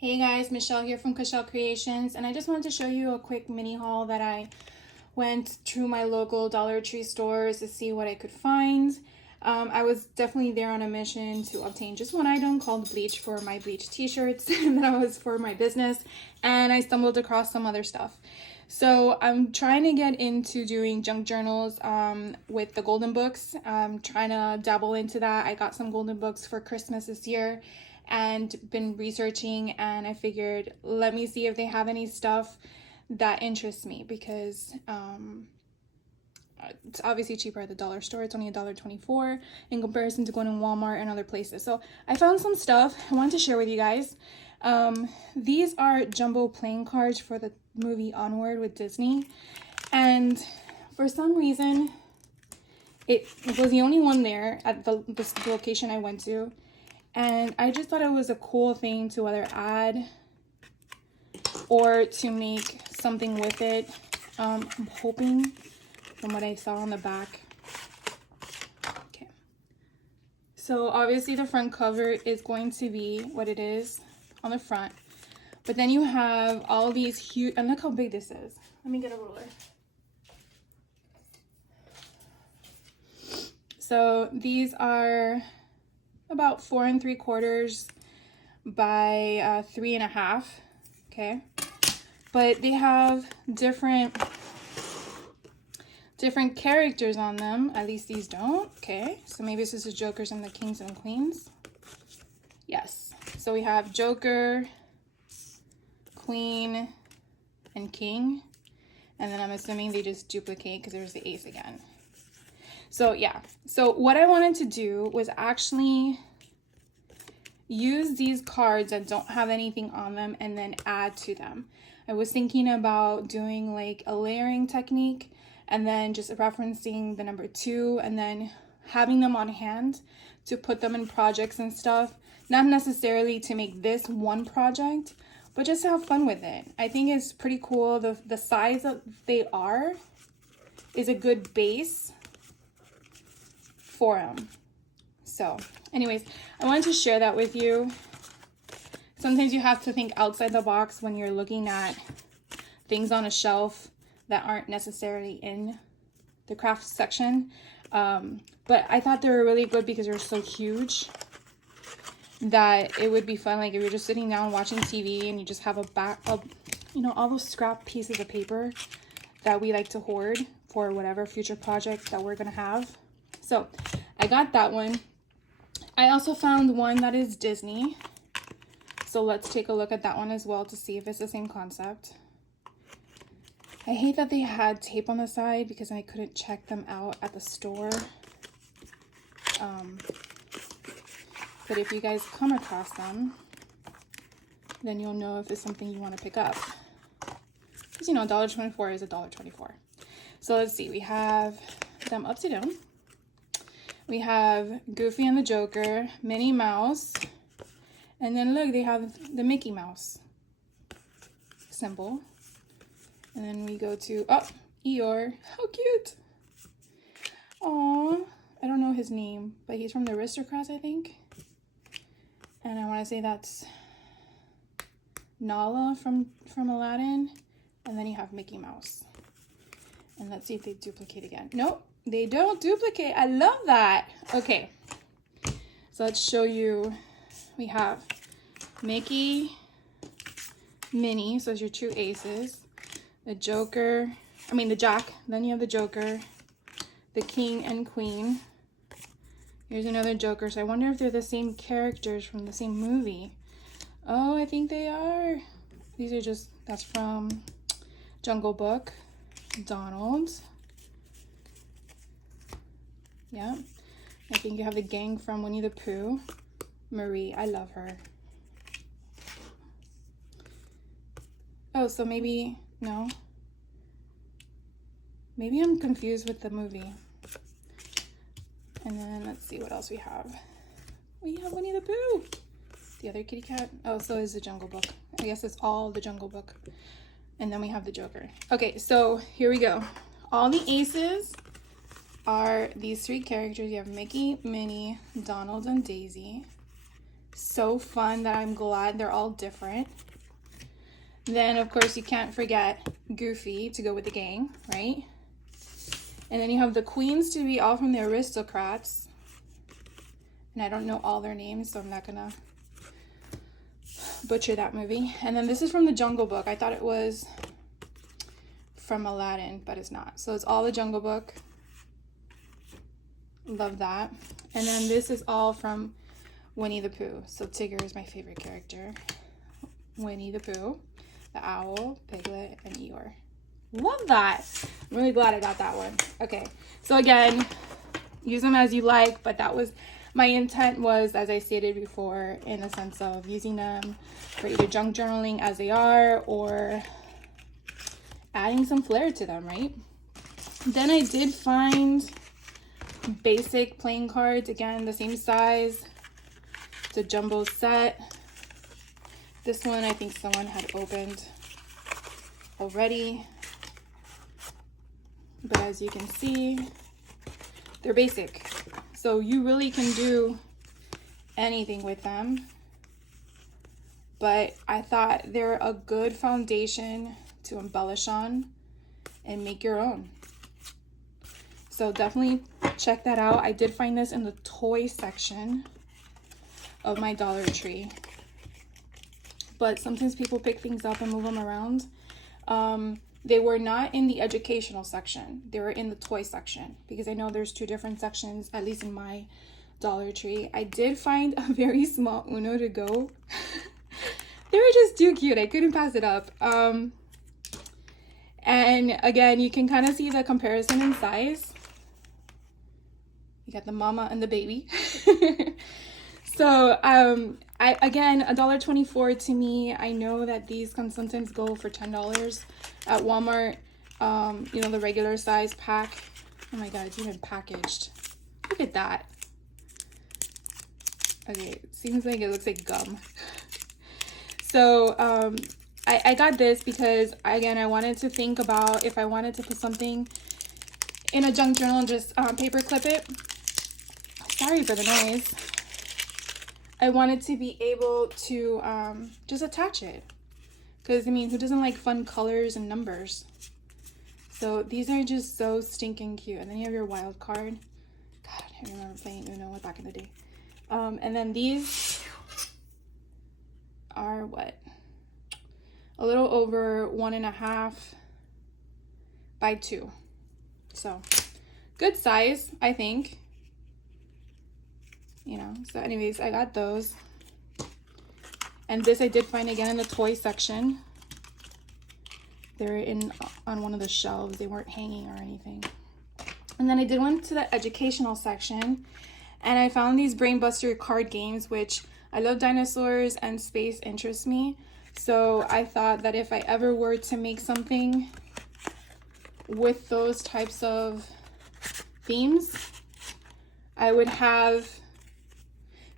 Hey guys, Michelle here from Michelle Creations, and I just wanted to show you a quick mini haul that I went through my local Dollar Tree stores to see what I could find. I was definitely there on a mission to obtain just one item called bleach for my bleach t-shirts and that was for my business, and I stumbled across some other stuff. So I'm trying to get into doing junk journals with the golden books. I'm trying to dabble into that. I got some golden books for Christmas this year and been researching, and I figured let me see if they have any stuff that interests me, because it's obviously cheaper at the dollar store. It's only $1.24 in comparison to going to Walmart and other places. So I found some stuff I wanted to share with you guys. These are jumbo playing cards for the movie Onward with Disney, and for some reason it was the only one there at the location I went to. And I just thought it was a cool thing to either add or to make something with it. I'm hoping, from what I saw on the back. Okay. So obviously the front cover is going to be what it is on the front. But then you have all these huge, and look how big this is. Let me get a ruler. So these are about 4 3/4 by 3.5. Okay, but they have different characters on them. At least these don't. Okay, so maybe this is the Jokers and the Kings and Queens. Yes, so we have Joker, Queen, and King, and then I'm assuming they just duplicate because there's the ace again. So yeah, so what I wanted to do was actually use these cards that don't have anything on them and then add to them. I was thinking about doing like a layering technique and then just referencing the number 2 and then having them on hand to put them in projects and stuff. Not necessarily to make this one project, but just to have fun with it. I think it's pretty cool. The size that they are is a good base for them. So anyways, I wanted to share that with you. Sometimes you have to think outside the box when you're looking at things on a shelf that aren't necessarily in the craft section. But I thought they were really good because they're so huge that it would be fun. Like if you're just sitting down watching TV and you just have a back of, you know, all those scrap pieces of paper that we like to hoard for whatever future project that we're gonna have. So I got that one. I also found one that is Disney. So let's take a look at that one as well to see if it's the same concept. I hate that they had tape on the side because I couldn't check them out at the store. But if you guys come across them, then you'll know if it's something you want to pick up. Because, you know, $1.24 is $1.24. So let's see. We have them upside down. We have Goofy and the Joker, Minnie Mouse, and then look, they have the Mickey Mouse symbol. And then we go to, oh, Eeyore. How cute. Aww. I don't know his name, but he's from the Aristocrats, I think. And I want to say that's Nala from Aladdin. And then you have Mickey Mouse. And let's see if they duplicate again. Nope. They don't duplicate. I love that. Okay, so let's show you. We have Mickey, Minnie, so it's your 2 aces, the Joker, the Jack, then you have the Joker, the King and Queen. Here's another Joker, so I wonder if they're the same characters from the same movie. Oh, I think they are. These are just, that's from Jungle Book. Donald. Yeah, I think you have the gang from Winnie the Pooh. Marie, I love her. Oh, so maybe, no. Maybe I'm confused with the movie. And then let's see what else we have. We have Winnie the Pooh. The other kitty cat. Oh, so is the Jungle Book. I guess it's all the Jungle Book. And then we have the Joker. Okay, so here we go. All the aces are these 3 characters. You have Mickey, Minnie, Donald, and Daisy. so fun that I'm glad they're all different. Then, of course, you can't forget Goofy to go with the gang, right? And then you have the queens to be all from the aristocrats. And I don't know all their names, so I'm not gonna butcher that movie. And then this is from the Jungle Book. I thought it was from Aladdin, but it's not. So it's all the Jungle Book. Love that. And then this is all from Winnie the Pooh. So Tigger is my favorite character. Winnie the Pooh, the owl, Piglet, and Eeyore. Love that. I'm really glad I got that one. Okay, so again, use them as you like, but that was my intent, was, as I stated before, in the sense of using them for either junk journaling as they are or adding some flair to them, right? Then I did find basic playing cards, again, the same size. It's a jumbo set. This one I think someone had opened already, but as you can see, they're basic, so you really can do anything with them. But I thought they're a good foundation to embellish on and make your own. So definitely check that out. I did find this in the toy section of my Dollar Tree, but sometimes people pick things up and move them around. They were not in the educational section. They were in the toy section, because I know there's two different sections, at least in my Dollar Tree. I did find a very small Uno to go. They were just too cute. I couldn't pass it up. And again, you can kind of see the comparison in size. You got the mama and the baby. So, again, $1.24 to me. I know that these can sometimes go for $10 at Walmart. You know, the regular size pack. Oh my God, it's even packaged. Look at that. Okay, it seems like it looks like gum. So, I got this because, again, I wanted to think about if I wanted to put something in a junk journal and just paper clip it. Sorry for the noise. I wanted to be able to just attach it, because I mean, who doesn't like fun colors and numbers? So these are just so stinking cute. And then you have your wild card. God, I remember playing Uno back in the day. And then these are what? A little over 1.5 by 2. So good size, I think. You know, so anyways, I got those. And this I did find again in the toy section. They're in on one of the shelves. They weren't hanging or anything. And then I did one to the educational section, and I found these brainbuster card games, which I love dinosaurs and space interests me. So I thought that if I ever were to make something with those types of themes, I would have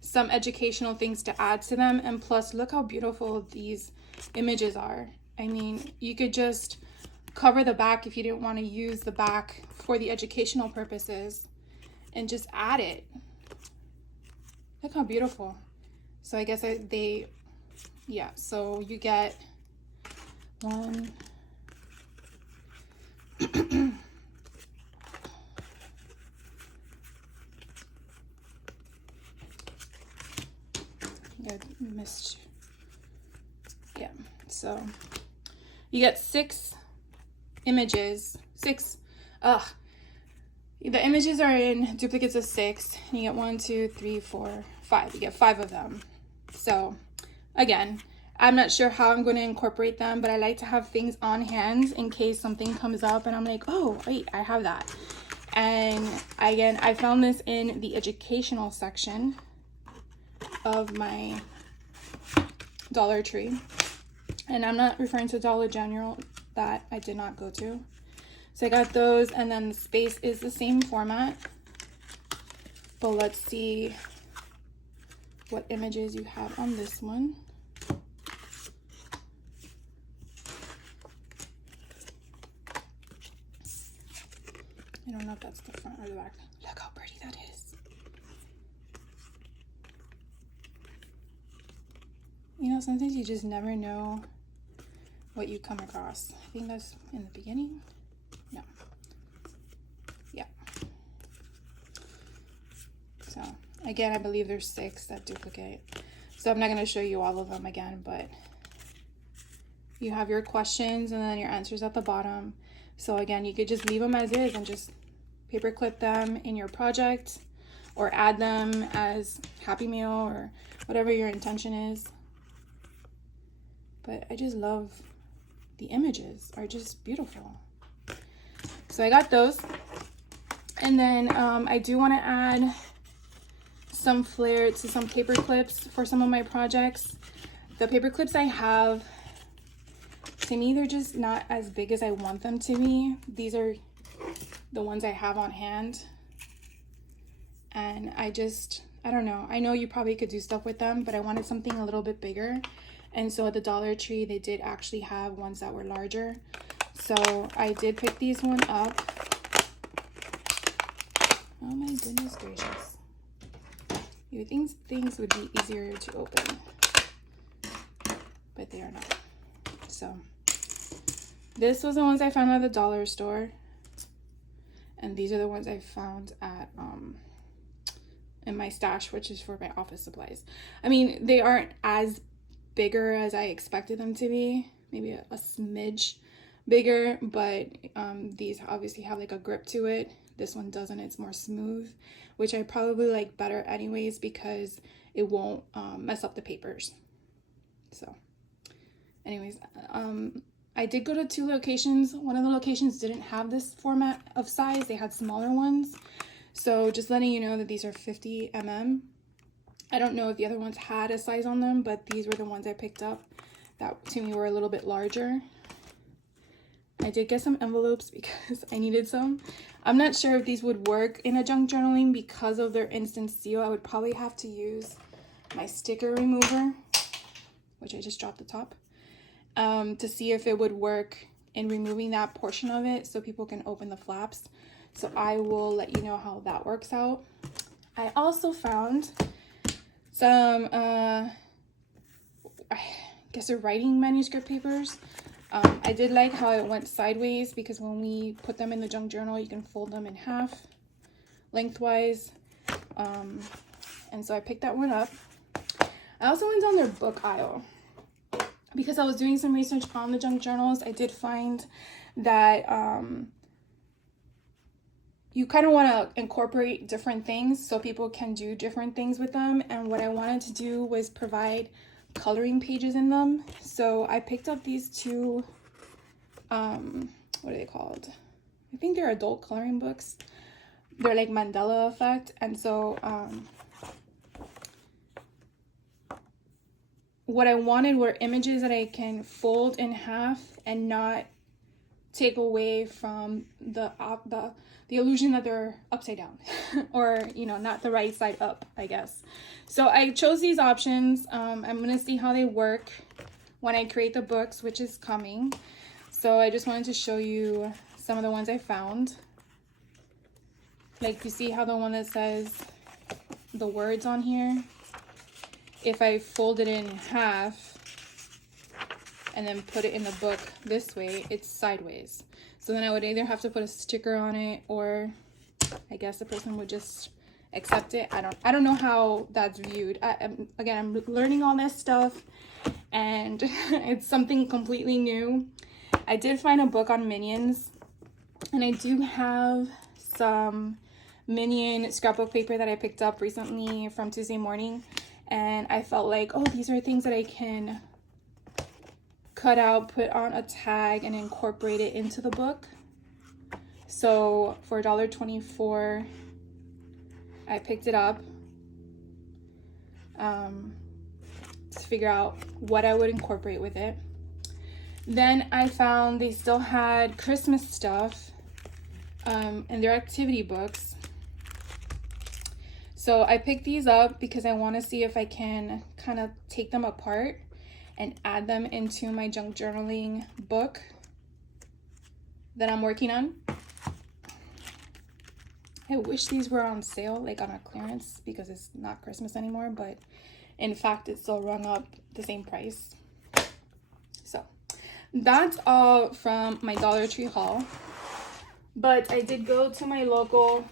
some educational things to add to them. And plus, look how beautiful these images are. I mean, you could just cover the back if you didn't want to use the back for the educational purposes and just add it. Look how beautiful. So I guess yeah, so you get one. I missed. Yeah, so you get 6 images. 6. The images are in duplicates of 6. And you get 1, 2, 3, 4, 5. You get 5 of them. So again, I'm not sure how I'm going to incorporate them, but I like to have things on hand in case something comes up and I'm like, oh wait, I have that. And again, I found this in the educational section of my Dollar Tree, and I'm not referring to Dollar General, that I did not go to. So I got those, and then the space is the same format, but let's see what images you have on this one. I don't know if that's the front or the back. Look how pretty that is. You know, sometimes you just never know what you come across. I think that's in the beginning. No. Yeah. So again, I believe there's 6 that duplicate. So I'm not going to show you all of them again, but you have your questions and then your answers at the bottom. So again, you could just leave them as is and just paper clip them in your project or add them as Happy Meal or whatever your intention is. But I just love the images, are just beautiful. So I got those. And then I do want to add some flair to some paper clips for some of my projects. The paper clips I have, to me, they're just not as big as I want them to be. These are the ones I have on hand. And I don't know. I know you probably could do stuff with them, but I wanted something a little bit bigger. And so at the Dollar Tree, they did actually have ones that were larger. So I did pick these one up. Oh my goodness gracious. You would think things would be easier to open, but they are not. So this was the ones I found at the dollar store. And these are the ones I found at in my stash, which is for my office supplies. I mean, they aren't as bigger as I expected them to be, maybe a smidge bigger, but these obviously have like a grip to it. This one doesn't, it's more smooth, which I probably like better anyways because it won't mess up the papers. So anyways, I did go to 2 locations. One of the locations didn't have this format of size, they had smaller ones. So just letting you know that these are 50 mm. I don't know if the other ones had a size on them, but these were the ones I picked up that to me were a little bit larger. I did get some envelopes because I needed some. I'm not sure if these would work in a junk journaling because of their instant seal. I would probably have to use my sticker remover, which I just dropped the top, to see if it would work in removing that portion of it so people can open the flaps. So I will let you know how that works out. I also found some, I guess they're writing manuscript papers. I did like how it went sideways because when we put them in the junk journal, you can fold them in half lengthwise. And so I picked that one up. I also went down their book aisle because I was doing some research on the junk journals. I did find that you kind of want to incorporate different things so people can do different things with them. And what I wanted to do was provide coloring pages in them. So I picked up these 2, what are they called? I think they're adult coloring books. They're like Mandela effect. And so what I wanted were images that I can fold in half and not take away from the illusion that they're upside down or, you know, not the right side up, I guess. So I chose these options. I'm going to see how they work when I create the books, which is coming. So I just wanted to show you some of the ones I found. Like, you see how the one that says the words on here, if I fold it in half and then put it in the book this way, it's sideways. So then I would either have to put a sticker on it, or I guess the person would just accept it. I don't know how that's viewed. Again, I'm learning all this stuff and it's something completely new. I did find a book on Minions, and I do have some Minion scrapbook paper that I picked up recently from Tuesday Morning, and I felt like, oh, these are things that I can cut out, put on a tag, and incorporate it into the book. So for $1.24, I picked it up to figure out what I would incorporate with it. Then I found they still had Christmas stuff and their activity books. So I picked these up because I want to see if I can kind of take them apart and add them into my junk journaling book that I'm working on. I wish these were on sale, like on a clearance, because it's not Christmas anymore, but In fact, it's still rung up the same price. So that's all from my Dollar Tree haul. But I did go to my local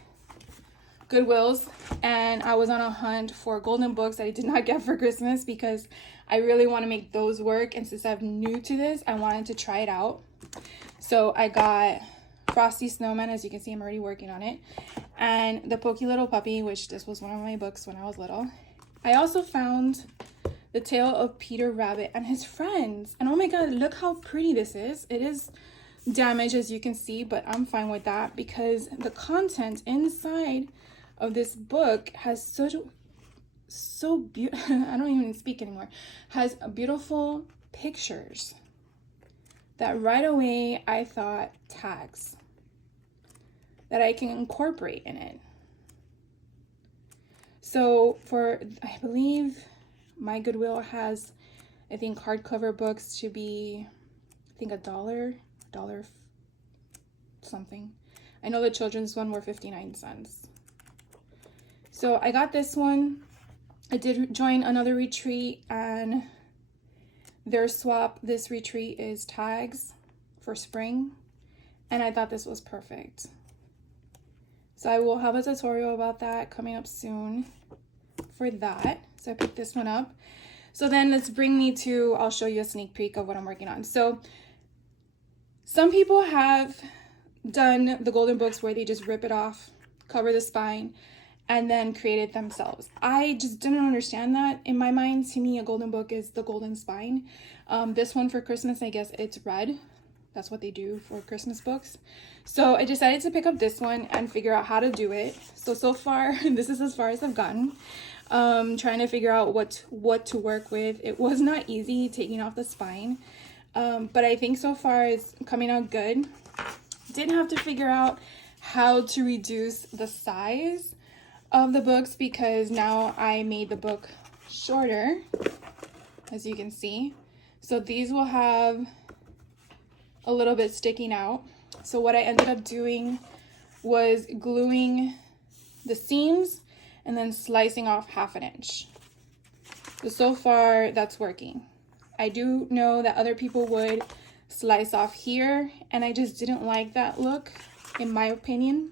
Goodwills, and I was on a hunt for golden books that I did not get for Christmas because I really want to make those work. And since I'm new to this, I wanted to try it out. So I got Frosty Snowman. As you can see, I'm already working on it. And the Pokey Little Puppy, which this was one of my books when I was little. I also found The Tale of Peter Rabbit and His Friends. And oh my god, look how pretty this is. It is damaged, as you can see, but I'm fine with that because the content inside of this book has so beautiful. I don't even speak anymore. Has beautiful pictures that right away I thought tags that I can incorporate in it. So for, I believe my Goodwill has, I think hardcover books should be, I think $1 something. I know the children's one were 59 cents. So I got this one. I did join another retreat, and their swap this retreat is tags for spring, and I thought this was perfect. So I will have a tutorial about that coming up soon for that. So I picked this one up. So then let's bring me to, I'll show you a sneak peek of what I'm working on. So some people have done the golden books where they just rip it off, cover the spine, and then create it themselves. I just didn't understand that. In my mind, to me, a golden book is the golden spine. This one for Christmas, I guess it's red. That's what they do for Christmas books. So I decided to pick up this one and figure out how to do it. So far, this is as far as I've gotten. Trying to figure out what to work with. It was not easy taking off the spine. But I think so far it's coming out good. Did have to figure out how to reduce the size of the books because now I made the book shorter, as you can see. So these will have a little bit sticking out. So what I ended up doing was gluing the seams and then slicing off 1/2 inch. So far that's working. I do know that other people would slice off here, and I just didn't like that look, in my opinion.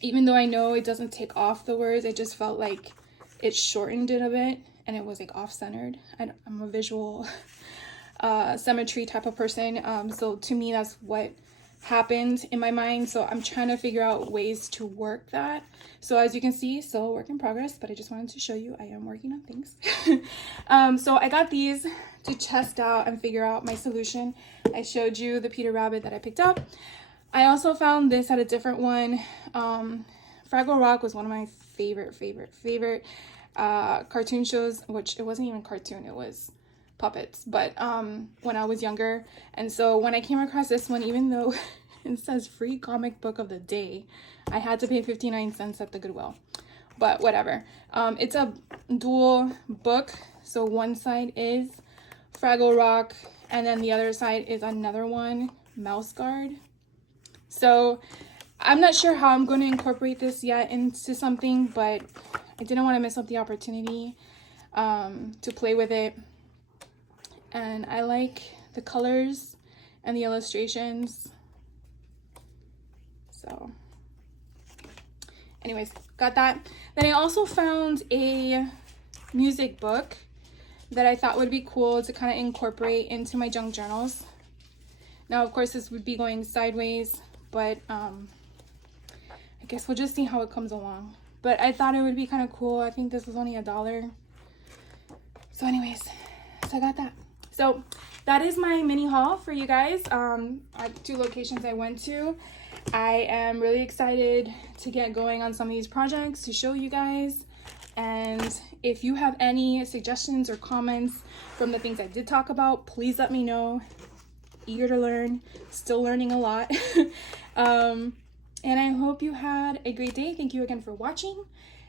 Even though I know it doesn't take off the words, I just felt like it shortened it a bit and it was like off-centered. I'm a visual symmetry type of person, so to me that's what happened in my mind. So I'm trying to figure out ways to work that. So as you can see, still a work in progress, but I just wanted to show you I am working on things. So I got these to test out and figure out my solution. I showed you the Peter Rabbit that I picked up. I also found this at a different one. Fraggle Rock was one of my favorite cartoon shows, which it wasn't even cartoon, it was puppets, but when I was younger. And so when I came across this one, even though it says free comic book of the day, I had to pay 59 cents at the Goodwill, but whatever. It's a dual book, so one side is Fraggle Rock and then the other side is another one, Mouse Guard. So I'm not sure how I'm going to incorporate this yet into something, but I didn't want to miss up the opportunity to play with it. And I like the colors and the illustrations. So anyways, got that. Then I also found a music book that I thought would be cool to kind of incorporate into my junk journals. Now, of course, this would be going sideways, but I guess we'll just see how it comes along. But I thought it would be kind of cool. I think this was only $1. So anyways, so I got that. So that is my mini haul for you guys. At 2 locations I went to. I am really excited to get going on some of these projects to show you guys. And if you have any suggestions or comments from the things I did talk about, please let me know. Eager to learn, still learning a lot. And I hope you had a great day. Thank you again for watching,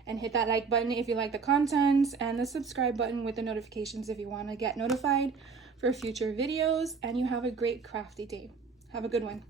and hit that like button if you like the content, and the subscribe button with the notifications if you want to get notified for future videos. And you have a great crafty day. Have a good one.